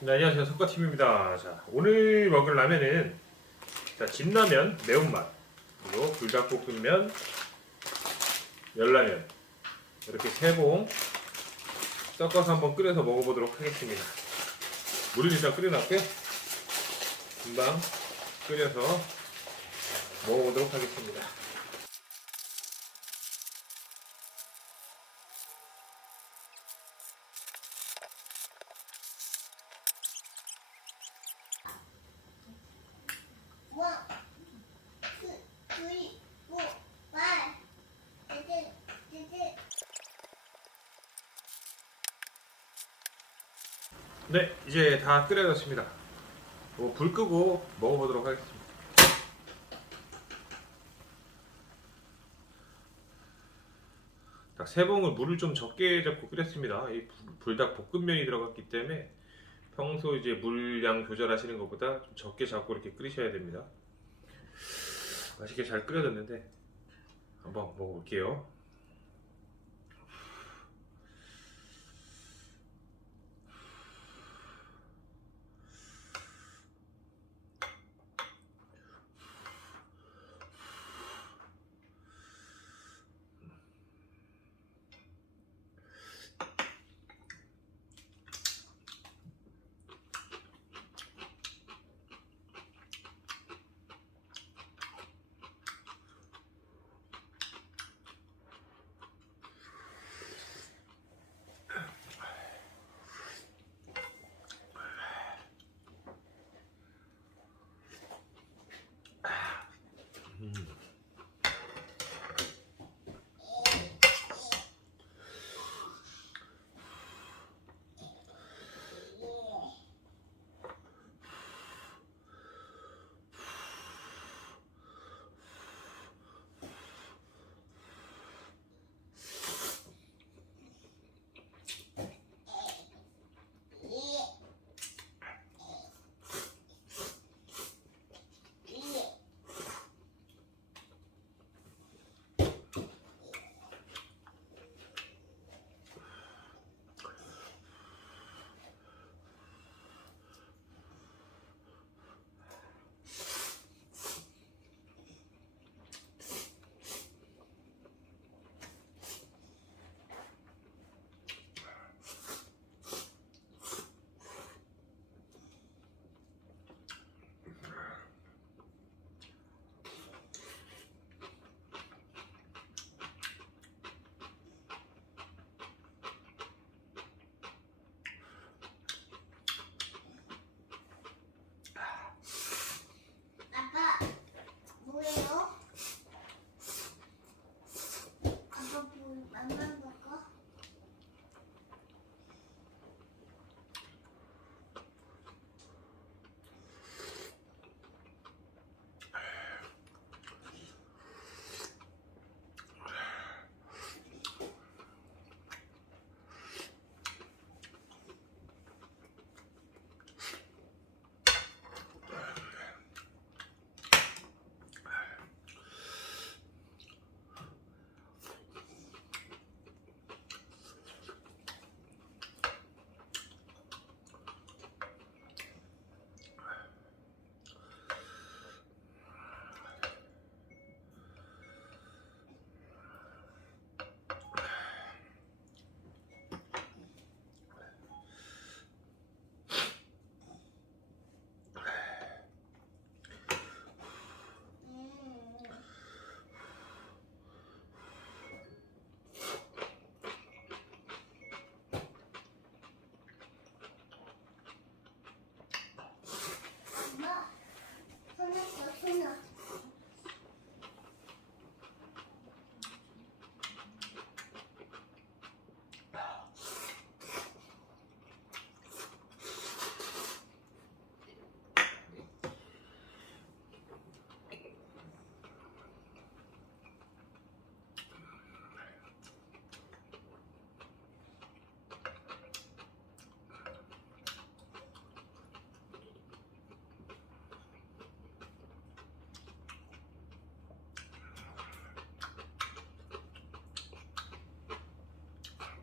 네, 안녕하세요. 석가팀입니다. 자, 오늘 먹을 라면은 진라면 매운맛, 그리고 불닭볶음면, 열라면 이렇게 세 봉 섞어서 한번 끓여서 먹어보도록 하겠습니다. 물을 일단 끓여놨고요. 금방 끓여서 먹어보도록 하겠습니다. 네, 이제 다 끓여졌습니다. 불 끄고 먹어보도록 하겠습니다. 세 봉을 물을 좀 적게 잡고 끓였습니다. 이 불닭 볶음면이 들어갔기 때문에 평소 이제 물량 조절하시는 것보다 좀 적게 잡고 이렇게 끓이셔야 됩니다. 맛있게 잘 끓여졌는데 한번 먹어볼게요.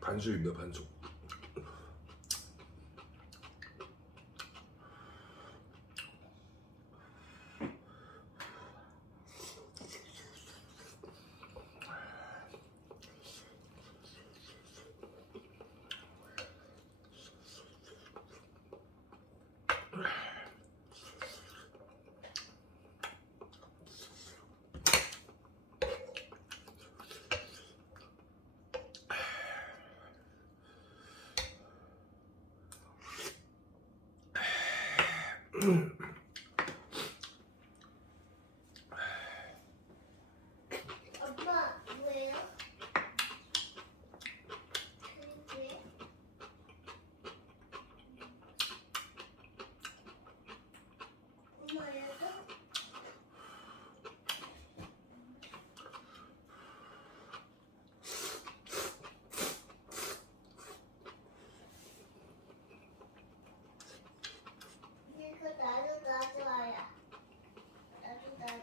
반숙입니다, 반숙. 엄마 뭐예요? 그게 엄마 얘도 이거 나도 알아. 나도.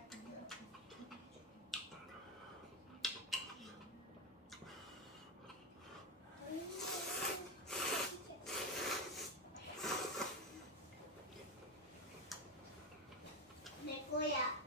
내 거야.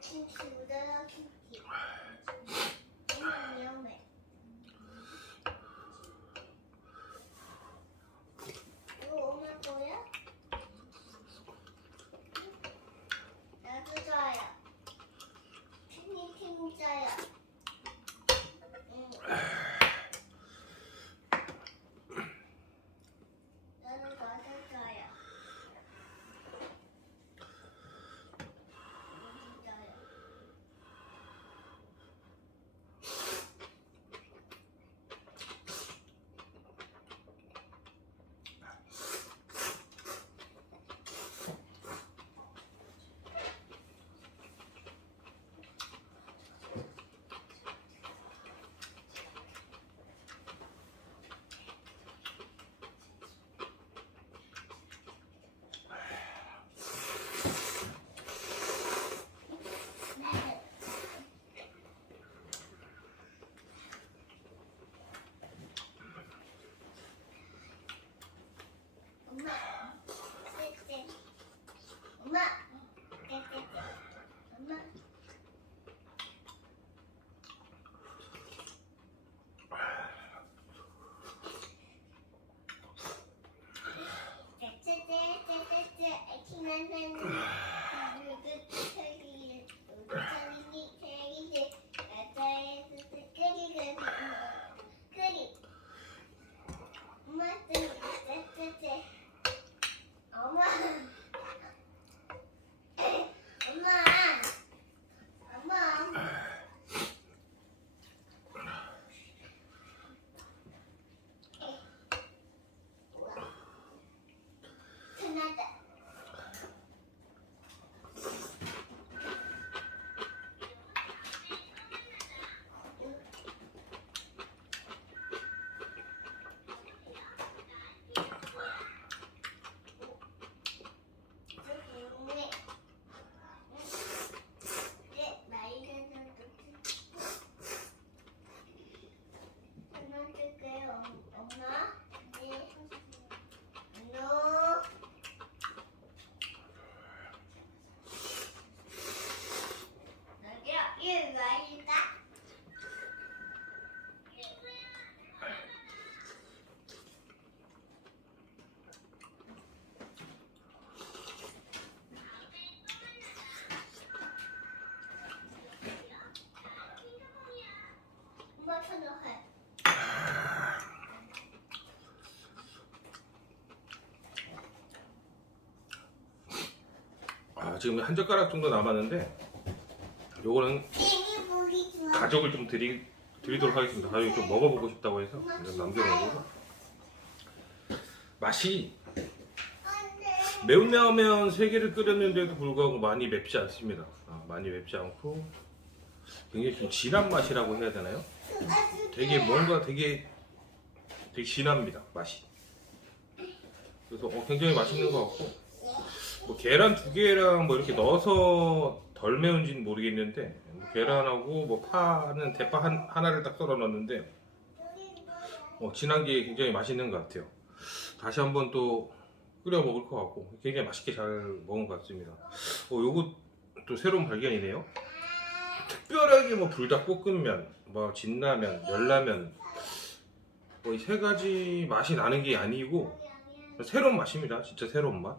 김치 우다라 김치. 엄마 위험해. 이거 엄마 거야? 나도 좋아요. 팀이 짜요. 나도 좋아요. 진짜요. 엄마, 떼떼. 엄마, 떼떼떼. 엄마. 떼떼떼떼떼떼. 애기는 엄마, 끝났다. 엄마, 네. 너. 여기요, 이 말이다. 엄마 천억해. 지금 한 젓가락 정도 남았는데 요거는 땡이 보기 좋아. 가족을 좀 드리도록 하겠습니다. 가족이 좀 먹어보고 싶다고 해서 그냥 남겨놓은 거고. 맛이 안돼. 매운 라면 3개를 끓였는데도 불구하고 많이 맵지 않습니다. 많이 맵지 않고 굉장히 좀 진한 맛이라고 해야 되나요? 되게 뭔가 되게 진합니다, 맛이. 그래서 굉장히 맛있는 것 같고 뭐 계란 2개랑 뭐 이렇게 넣어서 덜 매운지는 모르겠는데 뭐 계란하고 뭐 파는 대파 하나를 딱 썰어 넣었는데 진한 게 굉장히 맛있는 것 같아요. 다시 한번 또 끓여 먹을 것 같고 굉장히 맛있게 잘 먹은 것 같습니다. 요거 또 새로운 발견이네요. 특별하게 뭐 불닭볶음면, 뭐 진라면, 열라면 뭐 이 세 가지 맛이 나는 게 아니고 새로운 맛입니다. 진짜 새로운 맛.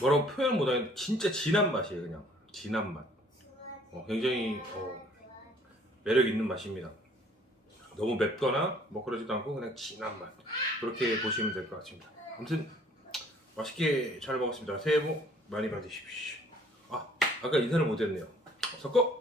뭐라고 표현 못하겠는데 진짜 진한 맛이에요. 그냥 진한 맛. 굉장히 매력 있는 맛입니다. 너무 맵거나 뭐 그러지도 않고 그냥 진한 맛. 그렇게 보시면 될 것 같습니다. 아무튼 맛있게 잘 먹었습니다. 새해 복 많이 받으십시오. 아까 인사를 못했네요. 섞어.